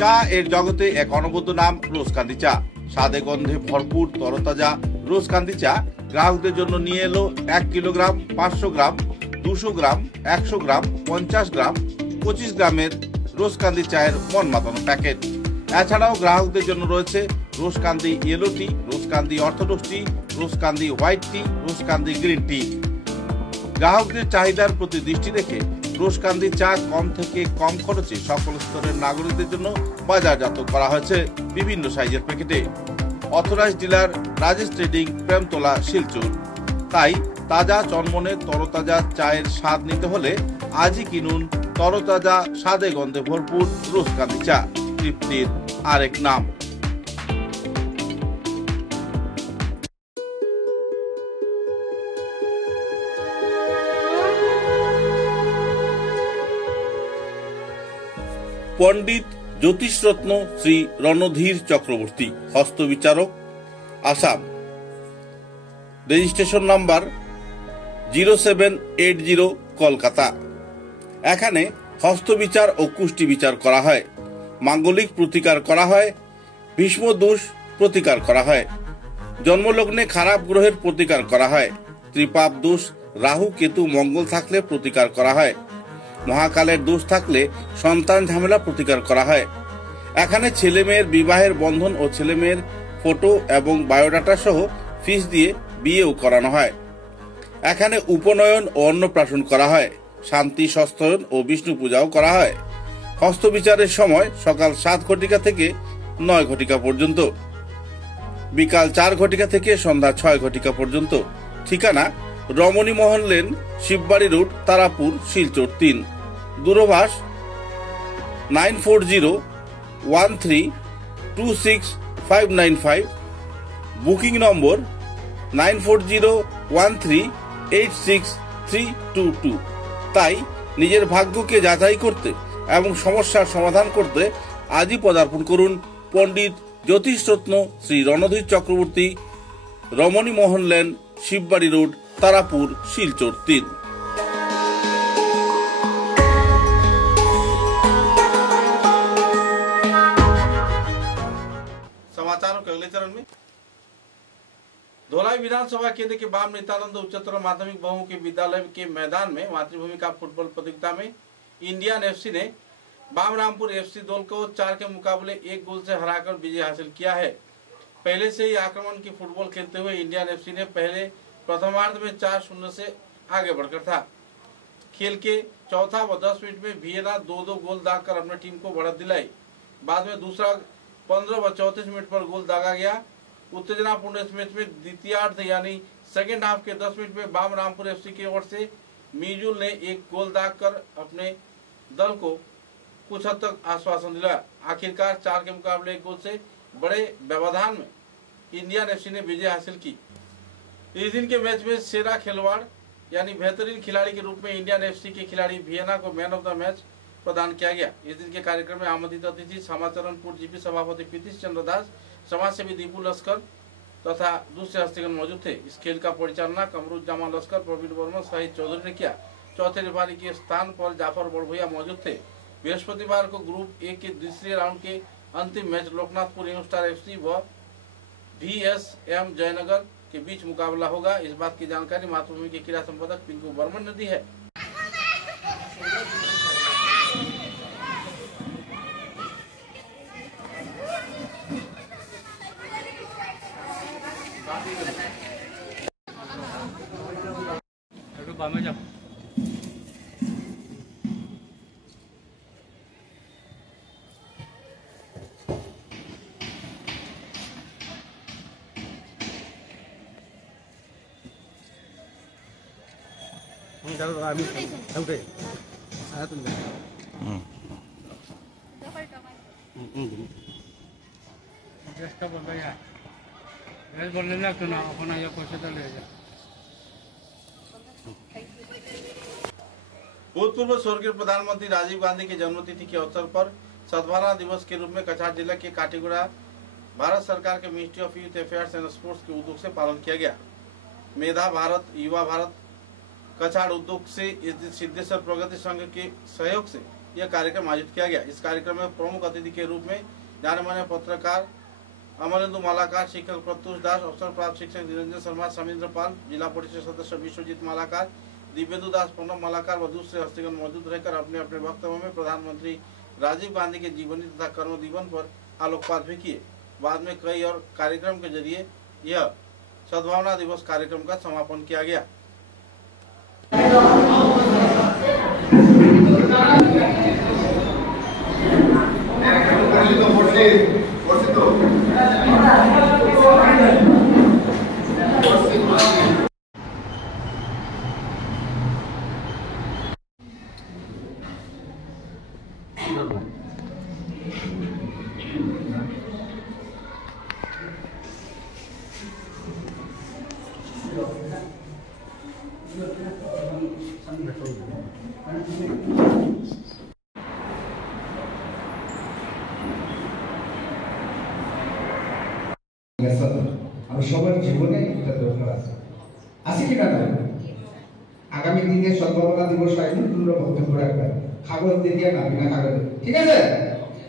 চা এর জগতে এক অনবদ্য নাম রোজকান্দি চা। স্বাদে গন্ধে ভরপুর তরতাজা রোজকান্দি চা গ্রাহকদের জন্য নিয়ে এলো 1 কিলোগ্রাম, 500 গ্রাম, 200 গ্রাম, 100 গ্রাম, 50 গ্রাম, 25 গ্রামের রোজকান্দি চায়ের মন মাতানো প্যাকেট। এছাড়াও গ্রাহকদের জন্য রয়েছে রোজকান্দি ইয়েলো টি, রোজকান্দি অর্থোডক্স টি, রোজকান্দি হোয়াইট টি, রোজকান্দি গ্রিন টি। গ্রাহকদের চাহিদার প্রতি দৃষ্টি রেখে রোজকান্দি চা কম থেকে কম খরচে সকল স্তরের নাগরিকদের জন্য বাজারজাত করা হয়েছে বিভিন্ন সাইজের প্যাকেটে। Authorise dealer Rajesh trading, Premtala, Silchar. তাই তাজা চনমনে তরতাজা চায়ের স্বাদ নিতে হলে আজই কিনুন তরতাজা স্বাদে গন্ধে ভরপুর রোজকান্দি চা, তৃপ্তির আরেক নাম। পণ্ডিত জ্যোতিষরত্ন শ্রী রণধীর চক্রবর্তী, হস্তবিচারক, আসাম। Registration number 0780, Kolkata. এখানে হস্তবিচার ও কুষ্টি বিচার করা হয়, মাঙ্গলিক প্রতিকার করা হয়, ভীষ্ম দোষ প্রতিকার করা হয়, জন্মলগ্নে খারাপ গ্রহের প্রতিকার করা হয়, ত্রিপাপ দোষ, রাহু কেতু মঙ্গল থাকলে প্রতিকার করা হয়, মহাকালের দোষ থাকলে সন্তান ঝামেলা প্রতিকার করা হয়। এখানে ছেলে মেয়ের বিবাহের বন্ধন ও ছেলে মেয়ের ফটো এবং বায়োডাটা সহ ফিস দিয়ে বিয়েও করানো হয়। এখানে উপনয়ন ও অন্নপ্রাশন করা হয়, শান্তি সস্তয়ন ও বিষ্ণু পূজাও করা হয়। হস্তবিচারের সময় সকাল 7 ঘটিকা থেকে 9 ঘটিকা পর্যন্ত, বিকাল 4 ঘটিকা থেকে সন্ধ্যা 6 ঘটিকা পর্যন্ত। ঠিকানা रमणी मोहन लेन, शिवबाड़ी रोड, तारापुर, शिलचर 3। दूरभाष 9401326595। Booking number 9401386322। তাই নিজের ভাগ্যকে যাচাই করতে এবং সমস্যার সমাধান করতে আজই পদার্পণ করুন পণ্ডিত জ্যোতিষরত্ন শ্রী রণধীর চক্রবর্তী, রমণী মোহন লেন, শিববাড়ি রোড, तारापुर, शिलचर 3। समाचारों के अगले चरण में धोलाई विधानसभा केंद्र के बाम नित्यानंद उच्चतर माध्यमिक बहुमुखी विद्यालय के मैदान में मातृभूमि का फुटबॉल प्रतियोगिता में इंडियन एफसी ने बामरामपुर एफसी दल को 4 के मुकाबले 1 गोल से हराकर विजय हासिल किया है। पहले से ही आक्रमण की फुटबॉल खेलते हुए इंडियन एफसी ने पहले प्रथमार्ध में 4-0 से आगे बढ़कर था। खेल के चौथा व 10 मिनट में वियना 2-2 गोल दागकर अपनी टीम को बढ़त दिलाई। बाद में दूसरा 15 व 34 मिनट पर गोल दागा गया। उत्तेजनापूर्ण इस मैच में द्वितीयार्ध यानी सेकेंड हाफ के 10 मिनट में बामरामपुर एफसी की ओर से मीजुल ने 1 गोल दागकर अपने दल को कुछ हद तक आश्वासन दिलाया। आखिरकार 4 के मुकाबले 1 गोल से बड़े व्यवधान में इंडियन एफसी ने विजय हासिल की। इस दिन के मैच में सेरा खिलवाड़ यानी बेहतरीन खिलाड़ी के रूप में इंडियन एफसी के खिलाड़ी वियना को मैन ऑफ द मैच प्रदान किया गया। इस दिन के कार्यक्रम में आमंत्रित अतिथि समाचरणपुर जीपी सभापति पीतीश चंद्र दास, समाजसेवी दीपू लश्कर तथा दूसरे हस्तीगण मौजूद थे। इस खेल का परिचालना कमरुज जामा लश्कर, प्रवीण वर्मा, शाहिद चौधरी ने किया। चौथे रेफरी के स्थान पर जाफर बड़भैया मौजूद थे। बृहस्पतिवार को ग्रुप ए के दूसरे राउंड के अंतिम match Loknathpur young star FC व VSM जयनगर के बीच मुकाबला होगा। इस बात की जानकारी मातृभूमि के क्रीड़ा संपादक पिंकू बर्मन ने दी है। भूतपूर्व स्वर्गीय प्रधानमंत्री राजीव गांधी की जन्मतिथि के अवसर पर सद्भावना दिवस के रूप में कछार जिला के काटीगुड़ा भारत सरकार के ministry of youth affairs and sports के उद्योग से पालन किया गया। मेधा भारत, युवा भारत कछाड़ उद्योग से इस दिन सिद्धेश्वर प्रगति संघ के सहयोग से यह कार्यक्रम आयोजित किया गया। इस कार्यक्रम में प्रमुख अतिथि के रूप में जाने माने पत्रकार अमरेंदु मालाकार, शिक्षक प्रत्युष दास, अवसर प्राप्त शिक्षक निरंजन शर्मा, समीन्द्र पाल, जिला परिषद सदस्य विश्वजीत मालाकार, दिव्येंदु दास, प्रणब मालाकार व दूसरे हस्तीगण मौजूद रहकर अपने अपने वक्तव्यों में प्रधानमंत्री राजीव गांधी के जीवनी तथा कर्म जीवन पर आलोकपात भी किए। बाद में कई और कार्यक्रम के जरिए यह सद्भावना दिवस कार्यक्रम का समापन किया गया। সবার জীবনে এটা দরকার আছে আছে কি না আগামী দিনে সদ্ভাবনা দিবস আইন তোমরা বক্তব্য রাখবে কাগজ দিয়ে না বিনা কাগজে, ঠিক আছে?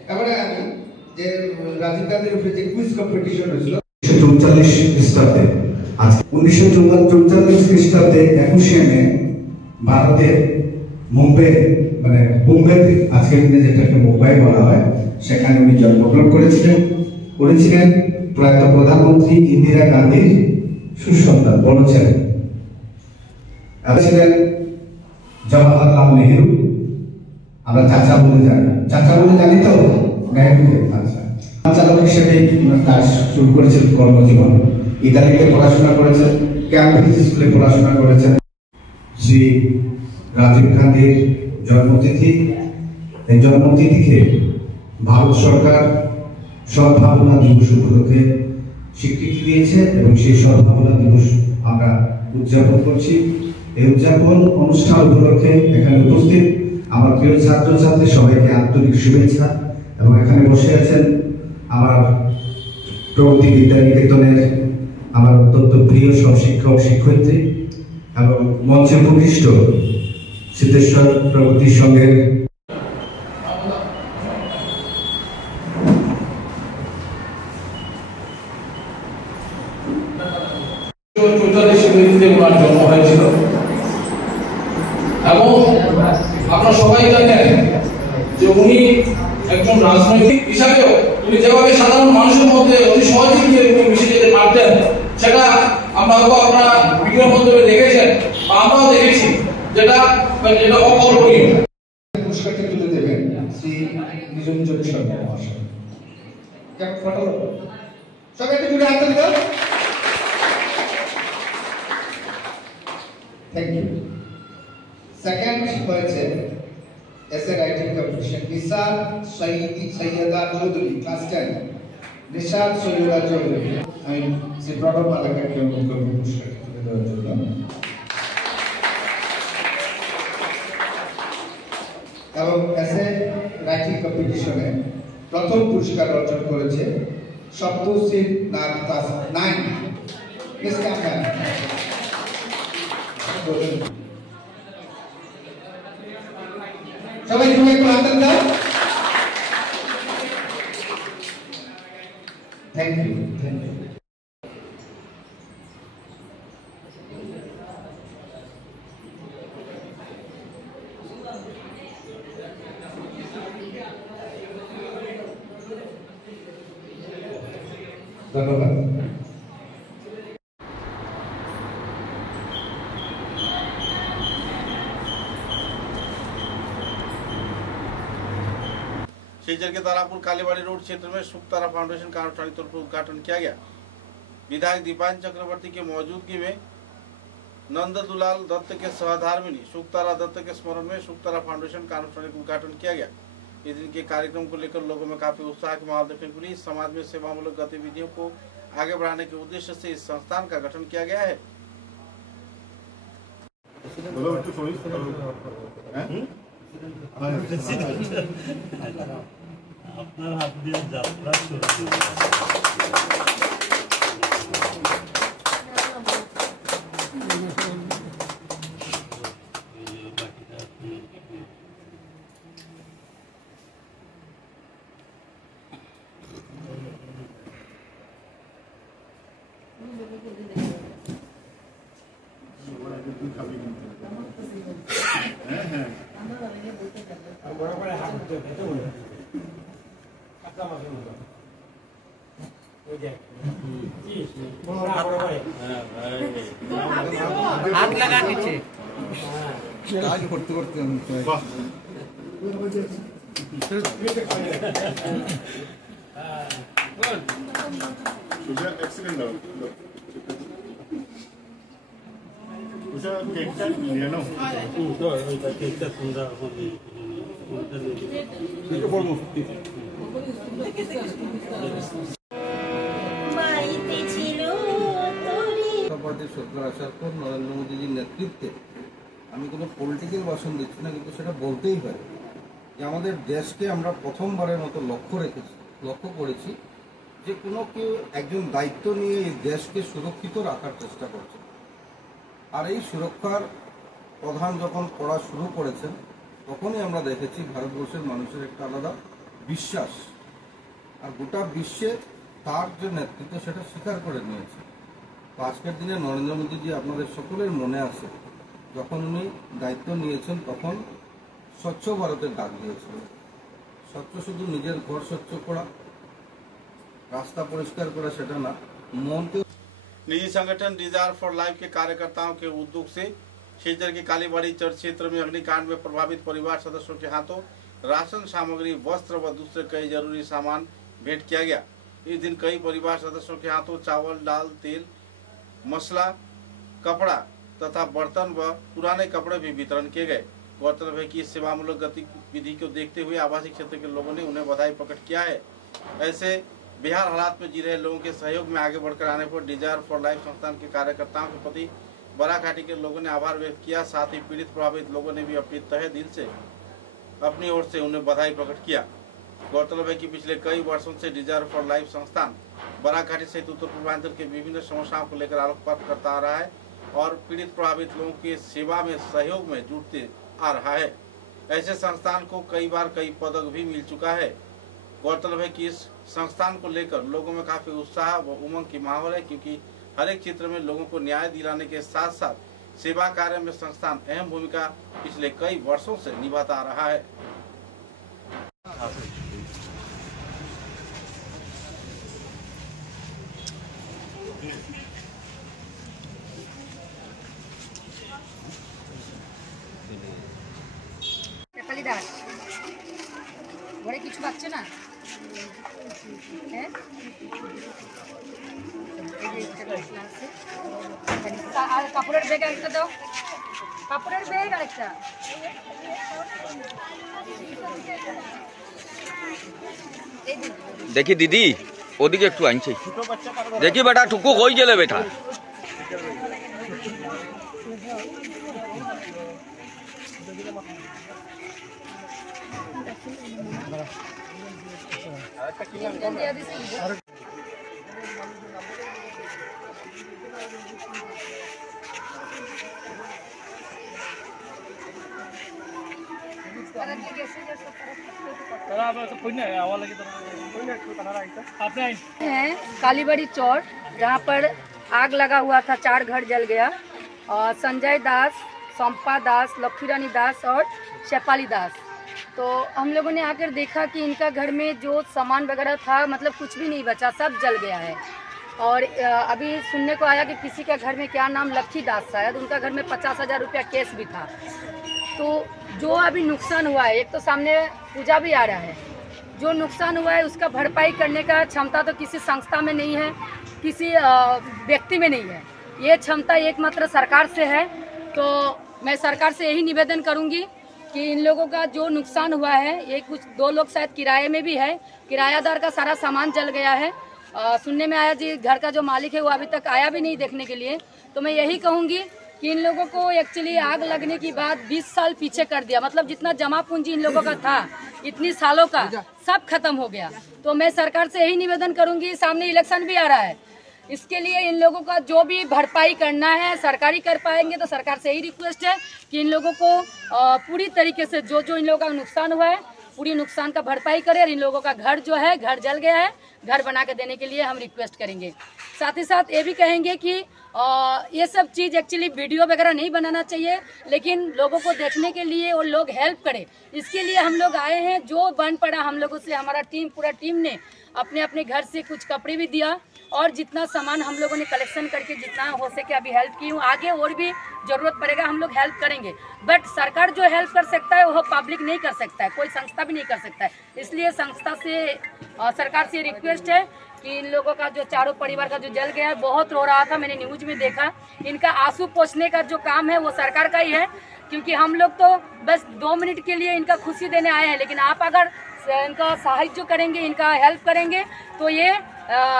তারপরে আমি যে রাজীব গান্ধীর উপরে যে কুইজ কম্পিটিশন হয়েছিল 1944 খ্রিস্টাব্দে, আজ 1944 খ্রিস্টাব্দে 21শে মে ভারতের মুম্বাই মানে বোম্বে, আজকের দিনে যেটাকে মুম্বাই বলা হয়, সেখানে উনি জন্মগ্রহণ করেছিলেন। প্রয়াত প্রধানমন্ত্রী ইন্দিরা গান্ধীর সুসন্তান, বড় ছেলে ছিলেন জওহরলাল নেহেরু। আমরা চাচা বলে জানি তো নেহেরুকে। আচ্ছা, চালক হিসেবে কাজ শুরু করেছেন কর্মজীবন। ইতালিতে পড়াশোনা করেছেন, ক্যাম্ব্রিজ স্কুলে পড়াশোনা করেছেন। শ্রী রাজীব গান্ধীর জন্মতিথি, এই জন্মতিথিকে ভারত সরকার সদ্ভাবনা দিবস উপলক্ষে স্বীকৃতি দিয়েছে এবং সেই সদ্ভাবনা দিবস আমরা উদযাপন করছি। এই উদযাপন অনুষ্ঠান উপলক্ষে এখানে উপস্থিত আমার প্রিয় ছাত্রছাত্রী সবাইকে আন্তরিক শুভেচ্ছা। এবং এখানে বসে আছেন আমার প্রগতি বিদ্যা নিকেতনের আমার অত্যন্ত প্রিয় সব শিক্ষক শিক্ষয়িত্রী এবং মঞ্চে উপবিষ্ট সিদ্ধেশ্বর প্রগতি সংঘের জন্ম হয়েছিল এবং আপনারা সবাই জানেন যে উনি একজন রাজনৈতিক হিসাবেও উনি যেভাবে সাধারণ মানুষের মধ্যে অতি সহজে গিয়ে উনি মিশে যেতে পারতেন, সেটা আমরা আপনারা বিজ্ঞান মাধ্যমে দেখেছেন বা আমরাও দেখেছি, যেটা অকল্পনীয়। পুরস্কারটি তুলে দেবেন শ্রী নিরঞ্জন শর্মা মহাশয়। সবাই একটু জুড়ে হাত দেন। Thank you. সেকেন্ড হয়েছে essay writing competition Nisar Syeda Chowdhury, class 10। Nisar Syeda Chowdhury, আমি শ্রী প্রণব মালাকারকে অনুরোধ করব পুরস্কারটি তুলে দেওয়ার জন্য। এবং এসে রাইটিং কম্পিটিশনে প্রথম পুরস্কার অর্জন করেছে সপ্তশ্রী নাগ ক্লাস 9। সবাই সবাই একটু হাত দাও। Thank you, thank you. ধন্যবাদ। शिवचर के तारापुर कालीबाड़ी रोड क्षेत्र में शुकतारा फाउंडेशन का अनुष्ठानिक तौर पर उद्घाटन किया गया। विधायक दीपायन चक्रवर्ती की मौजूदगी में नंद दुलाल दत्त के सहधर्मिणी शुकतारा दत्त के स्मरण में शुकतारा फाउंडेशन का अनुष्ठानिक उद्घाटन किया गया। इस दिन के कार्यक्रम को लेकर लोगों में काफी उत्साह की माहौल देखने को मिली। समाज में सेवामूलक गतिविधियों को आगे बढ़ाने के उद्देश्य से इस संस्थान का गठन किया गया है। আপনার হাত দিয়ে যাত্রা শুরু। हाथ लगा नीचे आज करते करते সরকার আসার পর নরেন্দ্র মোদীজির নেতৃত্বে আমি কোনো পলিটিক্যাল ভাষণ দিচ্ছি না, কিন্তু সেটা বলতেই পারি যে আমাদের দেশকে আমরা প্রথমবারের মতো লক্ষ্য করেছি যে কোনো কেউ একজন দায়িত্ব নিয়ে এই দেশকে সুরক্ষিত রাখার চেষ্টা করছে। আর এই সুরক্ষার প্রধান যখন পড়া শুরু করেছেন তখনই আমরা দেখেছি ভারতবর্ষের মানুষের একটা আলাদা বিশ্বাস, আর গোটা বিশ্বে তার যে নেতৃত্ব সেটা স্বীকার করে নিয়েছে। আজকের দিনে নরেন্দ্র মোদীজি আপনাদের সকলের মনে আছে, যখন উনি দায়িত্ব নিয়েছেন তখন স্বচ্ছ ভারতের ডাক দিয়েছিলেন। স্বচ্ছ শুধু নিজের ঘর স্বচ্ছ করা, रास्ता परिष्कार करा सेटा ना मन के। निजी संगठन डिजायर फॉर लाइफ के कार्यकर्ताओं के उद्योग से शिवचर के कालीबाड़ी चर्च क्षेत्र में अग्निकांड में प्रभावित परिवार सदस्यों के हाथों राशन सामग्री, वस्त्र व दूसरे कई जरूरी सामान भेंट किया गया। इस दिन कई परिवार सदस्यों के हाथों चावल, दाल, तेल, मसला, कपड़ा तथा बर्तन व पुराने कपड़े भी वितरण किए गए। गौरतलब है कि इस सेवामूलक गतिविधि को देखते हुए आवासीय क्षेत्र के लोगों ने उन्हें बधाई प्रकट किया है। ऐसे बिहार हालात में जी रहे लोगों के सहयोग में आगे बढ़कर आने पर डिजायर फॉर लाइफ संस्थान के कार्यकर्ताओं के प्रति बराघाटी के लोगों ने आभार व्यक्त किया। साथ ही पीड़ित प्रभावित लोगों ने भी अपनी तहे दिल से अपनी ओर से उन्हें बधाई प्रकट किया। गौरतलब है कि पिछले कई वर्षों से डिजायर फॉर लाइफ संस्थान बराघाटी सहित उत्तर पूर्वांचल के विभिन्न समस्याओं को लेकर आलोकपात करता आ रहा है और पीड़ित प्रभावित लोगों की सेवा में सहयोग में जुटते आ रहा है। ऐसे संस्थान को कई बार कई पदक भी मिल चुका है। गौरतलब है कि इस संस्थान को लेकर लोगों में काफी उत्साह व उमंग की माहौल है, क्योंकि हर एक क्षेत्र में लोगों को न्याय दिलाने के साथ साथ सेवा कार्य में संस्थान अहम भूमिका पिछले कई वर्षों से निभाता आ रहा है। ঘরে কিছু পাচ্ছে না আর কাপড়ের ব্যাগ আরেকটা দাও, কাপড়ের ব্যাগ আরেকটা। দেখি দিদি ওদিকে একটু আনছি, দেখি বেটা টুকু কই গেলে বেটা। है कालीबाड़ी चौर, जहाँ पर आग लगा हुआ था, 4 घर जल गया। संजय दास, संपा दास, लक्ष्मीरानी दास और शेफाली दास। तो हम लोगों ने आकर देखा कि इनका घर में जो सामान वगैरह था मतलब कुछ भी नहीं बचा, सब जल गया है। और अभी सुनने को आया कि किसी का घर में क्या नाम लक्ष्मी दास शायद, उनका घर में 50,000 रुपया केस भी था। तो जो अभी नुकसान हुआ है, एक तो सामने पूजा भी आ रहा है, जो नुकसान हुआ है उसका भरपाई करने का क्षमता तो किसी संस्था में नहीं है, किसी व्यक्ति में नहीं है। ये क्षमता एकमात्र सरकार से है। तो मैं सरकार से यही निवेदन करूंगी कि इन लोगों का जो नुकसान हुआ है, ये कुछ 2 लोग शायद किराए में भी है, किरायादार का सारा सामान जल गया है। सुनने में आया जी घर का जो मालिक है वो अभी तक आया भी नहीं देखने के लिए। तो मैं यही कहूँगी कि इन लोगों को एक्चुअली आग लगने के बाद 20 साल पीछे कर दिया, मतलब जितना जमा पूंजी इन लोगों का था इतनी सालों का सब खत्म हो गया। तो मैं सरकार से यही निवेदन करूंगी, सामने इलेक्शन भी आ रहा है, इसके लिए इन लोगों का जो भी भरपाई करना है सरकारी कर पाएंगे। तो सरकार से यही रिक्वेस्ट है कि इन लोगों को पूरी तरीके से जो इन लोगों का नुकसान हुआ है पूरी नुकसान का भरपाई करें। और इन लोगों का घर जो है, घर जल गया है, घर बना के देने के लिए हम रिक्वेस्ट करेंगे। साथ ही साथ ये भी कहेंगे कि ये सब चीज़ एक्चुअली वीडियो वगैरह नहीं बनाना चाहिए, लेकिन लोगों को देखने के लिए और लोग हेल्प करें, इसके लिए हम लोग आए हैं। जो बन पड़ा हम लोगों से, हमारा पूरा टीम ने अपने अपने घर से कुछ कपड़े भी दिया और जितना सामान हम लोगों ने कलेक्शन करके जितना हो सके अभी हेल्प की हूँ। आगे और भी ज़रूरत पड़ेगा हम लोग हेल्प करेंगे, बट सरकार जो हेल्प कर सकता है वो पब्लिक नहीं कर सकता है, कोई संस्था भी नहीं कर सकता है। इसलिए संस्था से सरकार से रिक्वेस्ट है कि इन लोगों का जो चारों परिवार का जो जल गया है, बहुत रो रहा था, मैंने न्यूज में देखा। इनका आंसू पोंछने का जो काम है वो सरकार का ही है, क्योंकि हम लोग तो बस 2 मिनट के लिए इनका खुशी देने आए हैं, लेकिन आप अगर इनका सहायता करेंगे, इनका हेल्प करेंगे तो ये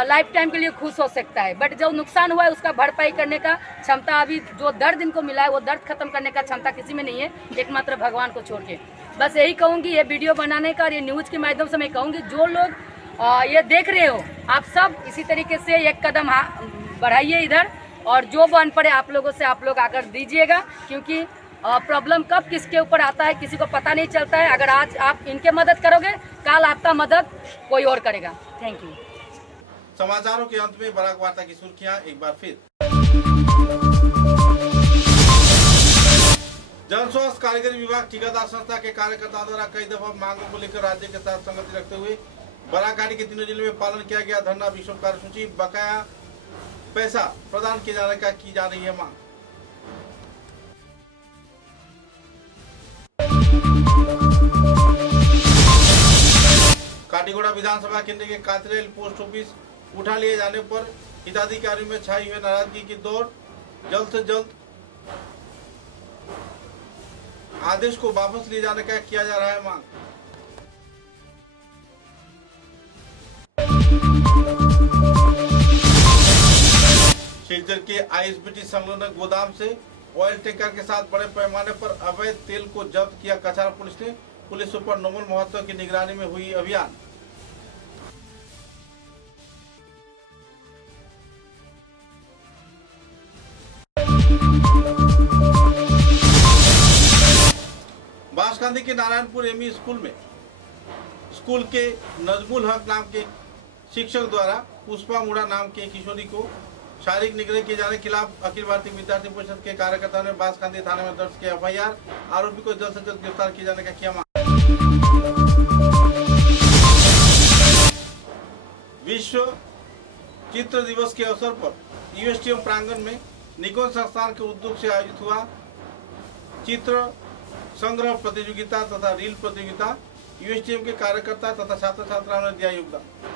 लाइफ टाइम के लिए खुश हो सकता है। बट जो नुकसान हुआ है उसका भरपाई करने का क्षमता, अभी जो दर्द इनको मिला है वो दर्द खत्म करने का क्षमता किसी में नहीं है, एकमात्र भगवान को छोड़ के। बस यही कहूँगी, ये वीडियो बनाने का और ये न्यूज़ के माध्यम से मैं कहूँगी, जो लोग ये देख रहे हो आप सब इसी तरीके से एक कदम बढ़ाइए इधर, और जो बन पड़े आप लोगों से आप लोग आकर दीजिएगा, क्योंकि प्रॉब्लम कब किसके ऊपर आता है किसी को पता नहीं चलता है। अगर आज आप इनके मदद करोगे, कल आपका मदद कोई और करेगा। Thank you. समाचारों के अंत में बराक वार्ता की सुर्खियां एक बार फिर। जन स्वास्थ्य कारीगरी विभाग ठेकेदार संस्था के कार्यकर्ताओं द्वारा कई दफा मांगों को लेकर राज्य के साथ संगति रखते हुए बराकघाटी के 3 जिले में पालन किया गया धरना विक्षोभ कार्यसूची, बकाया पैसा प्रदान किए जाने का की जा रही है मांग। काटीगोड़ा विधानसभा केंद्र के कातरेल पोस्ट ऑफिस उठा लिए जाने पर हिताधिकारियों में छाई हुई नाराजगी की दौर। जल्द से जल्द आदेश को वापस लिए जाने का किया जा रहा है मांग। सिलचर के आईएसबीटी संलग्न गोदाम से ऑयल टैंकर के साथ बड़े पैमाने पर अवैध तेल को जब्त किया कछार पुलिस ने। पुलिस सुपर नोमल महतो की निगरानी में हुई अभियान। बांसकांदी के नारायणपुर एमई स्कूल के नजमुल हक नाम के शिक्षक द्वारा पुष्पा मुड़ा नाम के किशोरी को शारीरिक निगरानी किए जाने के खिलाफ अखिल भारतीय विद्यार्थी परिषद के कार्यकर्ताओं ने बांसकांदी थाने में दर्ज किया एफआईआर। आरोपी को जल्द से जल्द गिरफ्तार किए जाने का किया मांग। विश्व चित्र दिवस के अवसर पर यूएसटीएम प्रांगण में निकोन संस्थान के उद्योग से आयोजित हुआ चित्र संग्रह प्रतियोगिता तथा रील प्रतियोगिता। यूएसटीएम के कार्यकर्ता तथा छात्र छात्राओं ने दिया योगदान।